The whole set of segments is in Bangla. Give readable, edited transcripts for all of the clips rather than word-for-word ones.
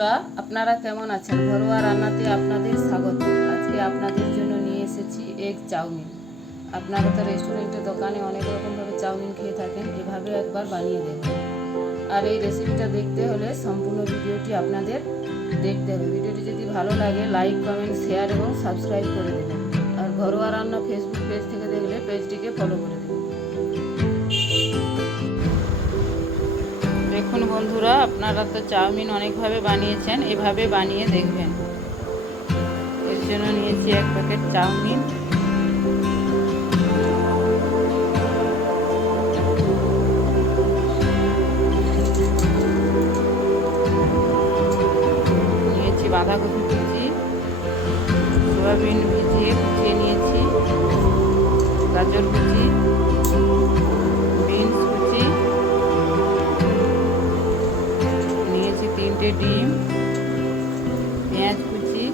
বন্ধুরা, আপনারা কেমন আছেন? ঘরোয়া রান্নাতে আপনাদের স্বাগত। আজকে আপনাদের জন্য নিয়ে এসেছি এগ চাউমিন। আপনারা তো রেস্টুরেন্টে দোকানে অনেক রকমভাবে চাউমিন খেয়ে থাকেন, এভাবে একবার বানিয়ে দেখবেন। আর এই রেসিপিটা দেখতে হলে সম্পূর্ণ ভিডিওটি আপনাদের দেখতে হবে। ভিডিওটি যদি ভালো লাগে লাইক, কমেন্ট, শেয়ার এবং সাবস্ক্রাইব করে দেবেন। আর ঘরোয়া রান্না ফেসবুক পেজ থেকে দেখলে পেজটিকে ফলো করে দেবেন। দেখুন বন্ধুরা, আপনারা তো চাউমিন অনেকভাবে বানিয়েছেন, এভাবে বানিয়ে দেখবেন। এর জন্য নিয়েছি 1 প্যাকেট চাউমিন, নিয়েছি বাঁধাকপি কুচি, সয়াবিন ভিজিয়ে কুচিয়ে নিয়েছি, গাজর কুচি, বিনস কুচি, নিয়েছি 3টে ডিম, পেঁয়াজ কুচি,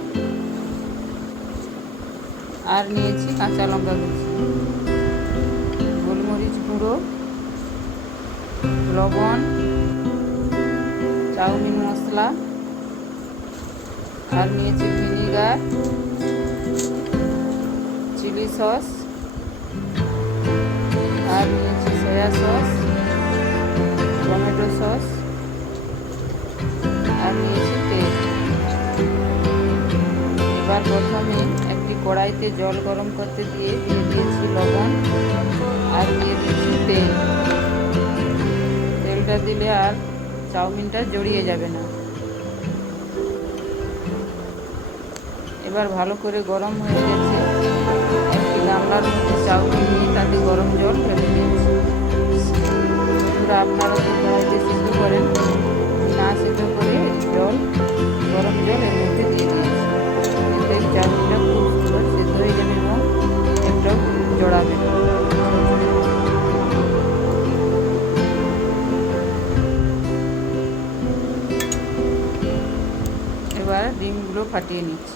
আর নিয়েছি কাঁচা লঙ্কা কুচি, গোলমরিচ গুঁড়ো, লবণ, চাউমিন মশলা, আর নিয়েছি ভিনিগার, চিলি সস, আর নিয়েছি সয়া সস, টমেটো সস, আর নিয়েছি তেল। এবার প্রথমে একটি কড়াইতে জল গরম করতে দিয়ে দিয়েছি লবণ, আর দিয়ে দিচ্ছি তেল। তেলটা দিলে আর চাউমিনটা জড়িয়ে যাবে না। এবার ভালো করে গরম হয়ে গেছে, একটি গামলার মধ্যে চাউমিন নিয়ে তাতে গরম জল ঢেলে দিয়েছি। আপনারা তো কড়াইতে সিদ্ধ করেন, না সিদ্ধ করে গরম জল এর মধ্যে দিয়ে দিয়েছি। এতে চাউমিনটা খুব সুন্দর সিদ্ধ হয়ে যাবে এবং একটাও জড়াবে। এবার ডিমগুলো ফাটিয়ে নিচ্ছি।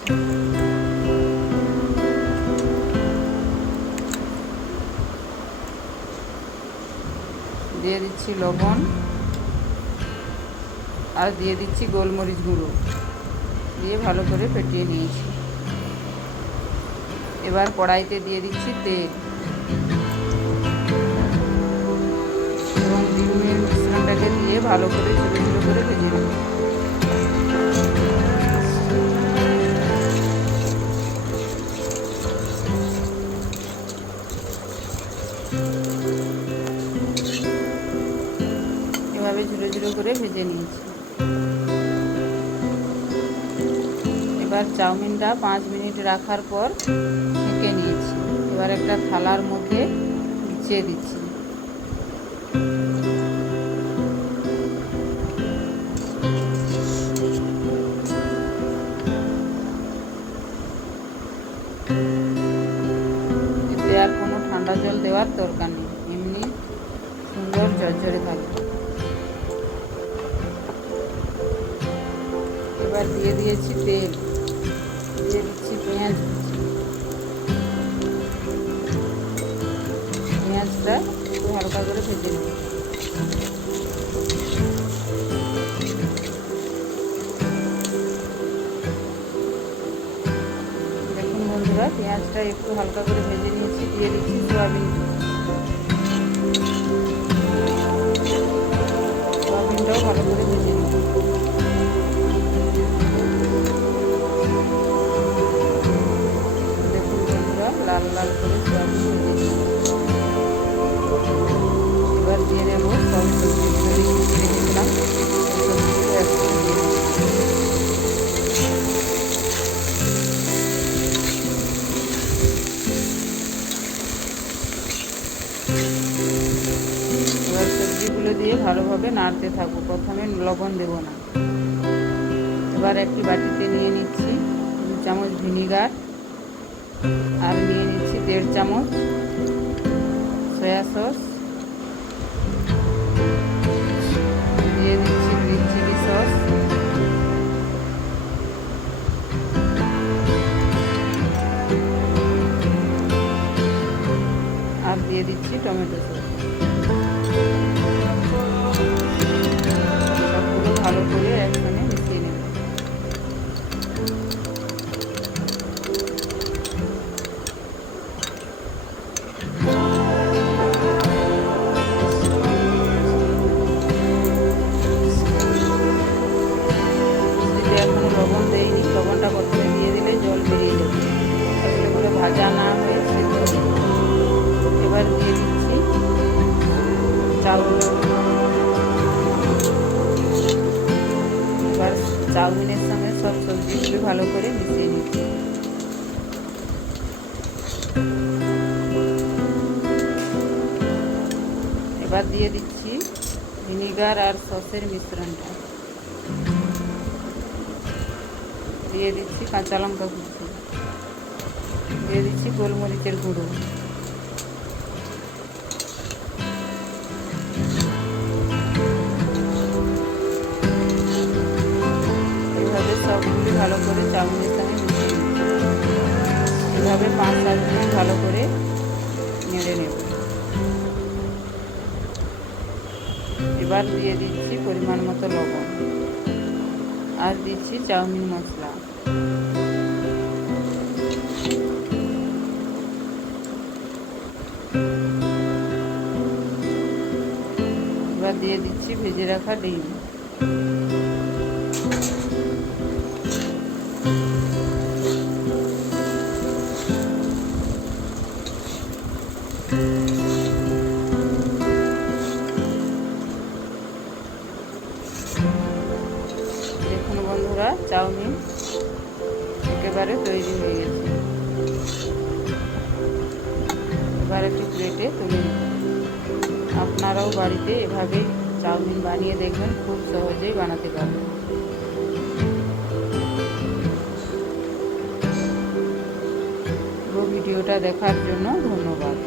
দিয়ে দিচ্ছি লবণ, আর দিয়ে দিচ্ছি গোলমরিচ গুঁড়ো, দিয়ে ভালো করে ফেটিয়ে নিয়েছি। এবার কড়াইতে দিয়ে দিচ্ছি তেল এবং ডিমের মিশ্রণটাকে দিয়ে ভালো করে ছোটো ছোটো করে ভেজে নেব। এভাবে ঝুড়ো ঝুড়ো করে ভেজে নিয়েছি। এবার চাউমিনটা 5 মিনিট রাখার পর ছেঁকে নিয়েছি। এবার একটা থালার মধ্যে বিছিয়ে দিচ্ছি। এতে আর কোনো ঠান্ডা জল দেওয়ার দরকার নেই, এমনি সুন্দর ঝরঝরে থাকবে। এবার দিয়ে দিয়েছি তেল, দিয়ে দিচ্ছি পেঁয়াজ কুচি। পেঁয়াজটা একটু হালকা করে ভেজে নেব। দেখুন বন্ধুরা, পেঁয়াজটা একটু হালকা করে ভেজে নিয়েছি। দিয়ে দিচ্ছি সয়াবিন কুচি। সয়াবিনটাও ভালো করে ভেজে নেব। লাল লাল করে সয়াবিন ভেজে নিয়েছি। এবার দিয়ে নেব সব সবজিগুলো রেখেছিলাম, সবজিগুলো একসাথে দিয়ে দেবো। এবার সবজিগুলো দিয়ে ভালোভাবে নাড়তে থাকবো, প্রথমে লবণ দেব না। এবার একটি বাটিতে নিয়ে নিচ্ছি 2 চামচ ভিনিগার, আর নিয়ে নিচ্ছি 1.5 চামচ সয়া সস, দিয়ে দিচ্ছি গ্রিন চিলি সস, আর দিয়ে দিচ্ছি টমেটো সস। সবগুলো ভালো করে একসঙ্গে মিশিয়ে নেব। চাউমিনের সঙ্গে সব সবজিগুলি ভালো করে মিশিয়ে নিচ্ছি। এবার দিয়ে দিচ্ছি ভিনিগার আর সসের মিশ্রণটা, দিয়ে দিচ্ছি কাঁচা লঙ্কা কুচি, দিয়ে দিচ্ছি গোলমরিচের গুঁড়ো, এভাবে সবগুলি ভালো করে চাউমিনের সঙ্গে মিশিয়ে নিচ্ছি। এভাবে 5-7 মিনিট ভালো করে নেড়ে নেব। এবার দিয়ে দিচ্ছি পরিমাণ মতো লবণ আর দিচ্ছি চাউমিন মশলা। এবার দিয়ে দিচ্ছি ভেজে রাখা ডিম। দেখুন বন্ধুরা, চাউমিন একেবারে তৈরি হয়ে গেছে। এবার একটি প্লেটে তুলে নিন। আপনারাও বাড়িতে এভাবে চাউমিন বানিয়ে দেখবেন, খুব সহজেই বানাতে পারবেন। পুরো ভিডিওটা দেখার জন্য ধন্যবাদ।